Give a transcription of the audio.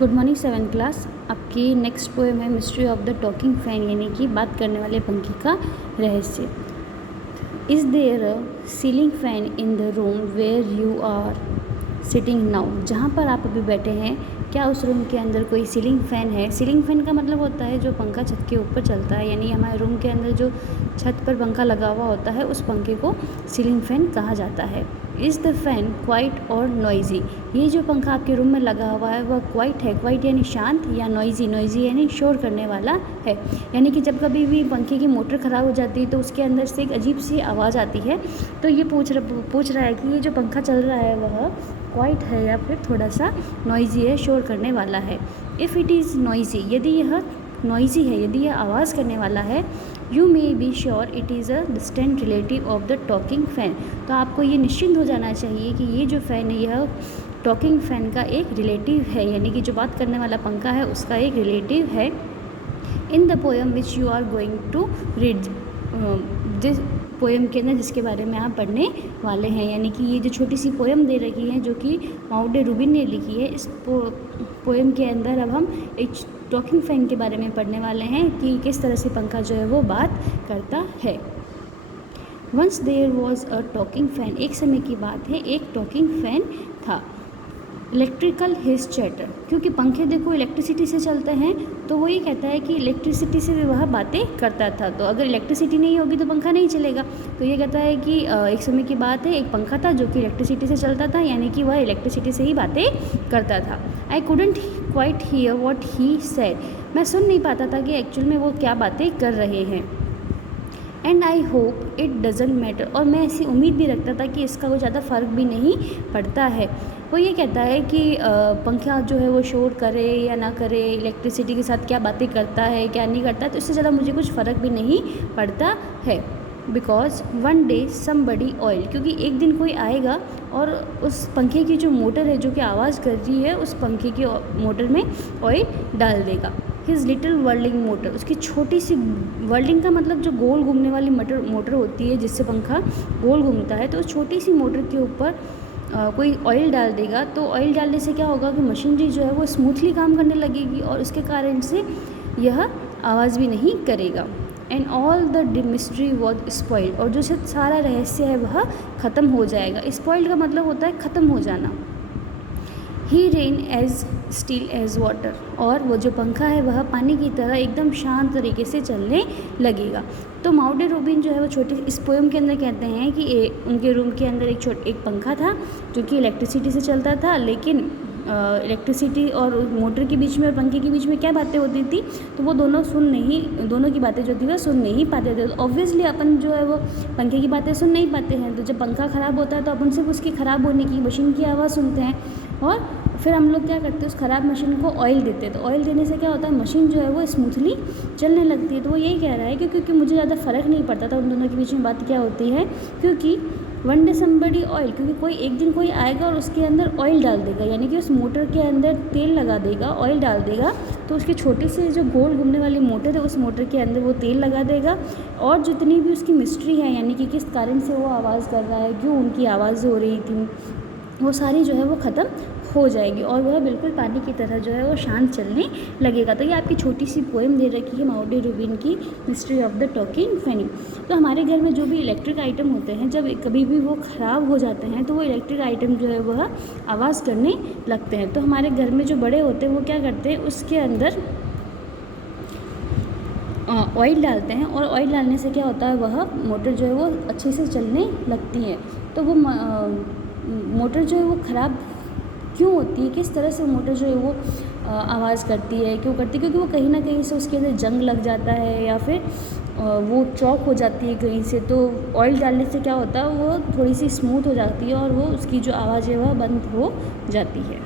Good morning 7th class. आपकी next poem है mystery of the talking fan, यानी कि बात करने वाले पंखी का रहस्य। Is there a ceiling fan in the room where you are sitting now? जहाँ पर आप अभी बैठे हैं, क्या उस रूम के अंदर कोई सीलिंग फ़ैन है? सीलिंग फ़ैन का मतलब होता है जो पंखा छत के ऊपर चलता है, यानी हमारे रूम के अंदर जो छत पर पंखा लगा हुआ होता है उस पंखे को सीलिंग फ़ैन कहा जाता है। इज़ द फैन क्वाइट और नॉइजी? ये जो पंखा आपके रूम में लगा हुआ है वह क्वाइट है, क्वाइट यानी शांत, या नॉइजी, नॉइजी यानी शोर करने वाला है। यानी कि जब कभी भी पंखे की मोटर ख़राब हो जाती है तो उसके अंदर से एक अजीब सी आवाज़ आती है। तो ये पूछ रहा है कि ये जो पंखा चल रहा है वह क्वाइट है या फिर थोड़ा सा नॉइजी है, शोर करने वाला है। इफ़ इट इज़ नॉइजी, यदि यह नॉइजी है, यदि यह आवाज़ करने वाला है, you may be sure it is a distant relative of the talking fan. तो आपको ये निश्चिंत हो जाना चाहिए कि ये जो फ़ैन है यह टॉकिंग फ़ैन का एक रिलेटिव है, यानी कि जो बात करने वाला पंखा है उसका एक रिलेटिव है। In the poem which you are going to read, जिस पोएम के अंदर जिसके बारे में आप पढ़ने वाले हैं, यानी कि ये जो छोटी सी पोएम दे रखी है जो कि माउडे रूबिन ने लिखी है, इस पोएम के अंदर अब हम एक टॉकिंग फैन के बारे में पढ़ने वाले हैं कि किस तरह से पंखा जो है वो बात करता है। Once there was a talking fan, एक समय की बात है, एक टॉकिंग फैन था। इलेक्ट्रिकल हिज चैटर, क्योंकि पंखे देखो इलेक्ट्रिसिटी से चलते हैं, तो वो ये कहता है कि इलेक्ट्रिसिटी से वह बातें करता था। तो अगर इलेक्ट्रिसिटी नहीं होगी तो पंखा नहीं चलेगा। तो ये कहता है कि एक समय की बात है, एक पंखा था जो कि इलेक्ट्रिसिटी से चलता था, यानी कि वह इलेक्ट्रिसिटी से ही बातें करता था। I couldn't quite here what he said, मैं सुन नहीं पाता था कि एक्चुअल में वो क्या बातें कर रहे हैं। And I hope it doesn't matter, और मैं ऐसी उम्मीद भी रखता था कि इसका कोई ज़्यादा फ़र्क भी नहीं पड़ता है। वो ये कहता है कि पंखा जो है वो शोर करे या ना करे, इलेक्ट्रिसिटी के साथ क्या बातें करता है क्या नहीं करता है, तो इससे ज़्यादा मुझे कुछ फ़र्क भी नहीं पड़ता है। Because one day somebody oil, क्योंकि एक दिन कोई आएगा और उस पंखे की जो मोटर है जो कि आवाज़ कर रही है उस पंखे की मोटर में ऑयल डाल देगा। हिज लिटिल वर्ल्डिंग मोटर, उसकी छोटी सी, वर्ल्डिंग का मतलब जो गोल घूमने वाली मोटर होती है जिससे पंखा गोल घूमता है, तो उस छोटी सी मोटर के ऊपर कोई ऑयल डाल देगा। तो ऑयल डालने से क्या होगा कि मशीनरी जो है वो स्मूथली काम करने लगेगी और उसके कारण से यह आवाज़ भी नहीं करेगा। And all the mystery was spoiled, और जो सारा रहस्य है वह ख़त्म हो जाएगा। स्पॉइल्ड का मतलब होता है ख़त्म हो जाना। He rain as still as water, और वो जो पंखा है वह पानी की तरह एकदम शांत तरीके से चलने लगेगा। तो माउडे रूबिन जो है वो छोटे इस पोएम के अंदर कहते हैं कि उनके रूम के अंदर एक पंखा था जो कि इलेक्ट्रिसिटी से चलता था, लेकिन इलेक्ट्रिसिटी और मोटर के बीच में और पंखे के बीच में क्या बातें होती थी, तो वो दोनों की बातें जो थी वह सुन नहीं पाते थे। तो ऑब्वियसली अपन जो है वो पंखे की बातें सुन नहीं पाते हैं, तो जब पंखा ख़राब होता है तो अपन सिर्फ उसकी ख़राब होने की मशीन की आवाज़ सुनते हैं, और फिर हम लोग क्या करते हैं, उस ख़राब मशीन को ऑयल देते हैं। तो ऑयल देने से क्या होता है, मशीन जो है वो स्मूथली चलने लगती है। तो वो यही कह रहा है कि क्योंकि मुझे ज़्यादा फ़र्क नहीं पड़ता था उन दोनों के बीच में बात क्या होती है, क्योंकि वन डे समबडी ऑयल, क्योंकि एक दिन कोई आएगा और उसके अंदर ऑयल डाल देगा, यानी कि उस मोटर के अंदर तेल लगा देगा, ऑयल डाल देगा। तो उसकी छोटी सी जो गोल घूमने वाली मोटर है उस मोटर के अंदर वो तेल लगा देगा, और जितनी भी उसकी मिस्ट्री है, यानी कि किस कारण से वो आवाज़ कर रहा है, क्यों उनकी आवाज़ हो रही थी, वो सारी जो है वो ख़त्म हो जाएगी और वह बिल्कुल पानी की तरह जो है वो शांत चलने लगेगा। तो ये आपकी छोटी सी पोएम दे रखी है माउडे रूबिन की, mystery of the talking fan. तो हमारे घर में जो भी इलेक्ट्रिक आइटम होते हैं, जब कभी भी वो ख़राब हो जाते हैं तो वो इलेक्ट्रिक आइटम जो है वह आवाज़ करने लगते हैं। तो हमारे घर में जो बड़े होते हैं वो क्या करते हैं, उसके अंदर ऑयल डालते हैं, और ऑयल डालने से क्या होता है, वह मोटर जो है वो अच्छे से चलने लगती है। तो वो मोटर जो है वो ख़राब क्यों होती है, किस तरह से मोटर जो है वो आवाज़ करती है, क्यों करती है, क्योंकि वो कहीं ना कहीं से उसके अंदर जंग लग जाता है या फिर वो चॉक हो जाती है कहीं से। तो ऑयल डालने से क्या होता है, वो थोड़ी सी स्मूथ हो जाती है और वो उसकी जो आवाज़ है वह बंद हो जाती है।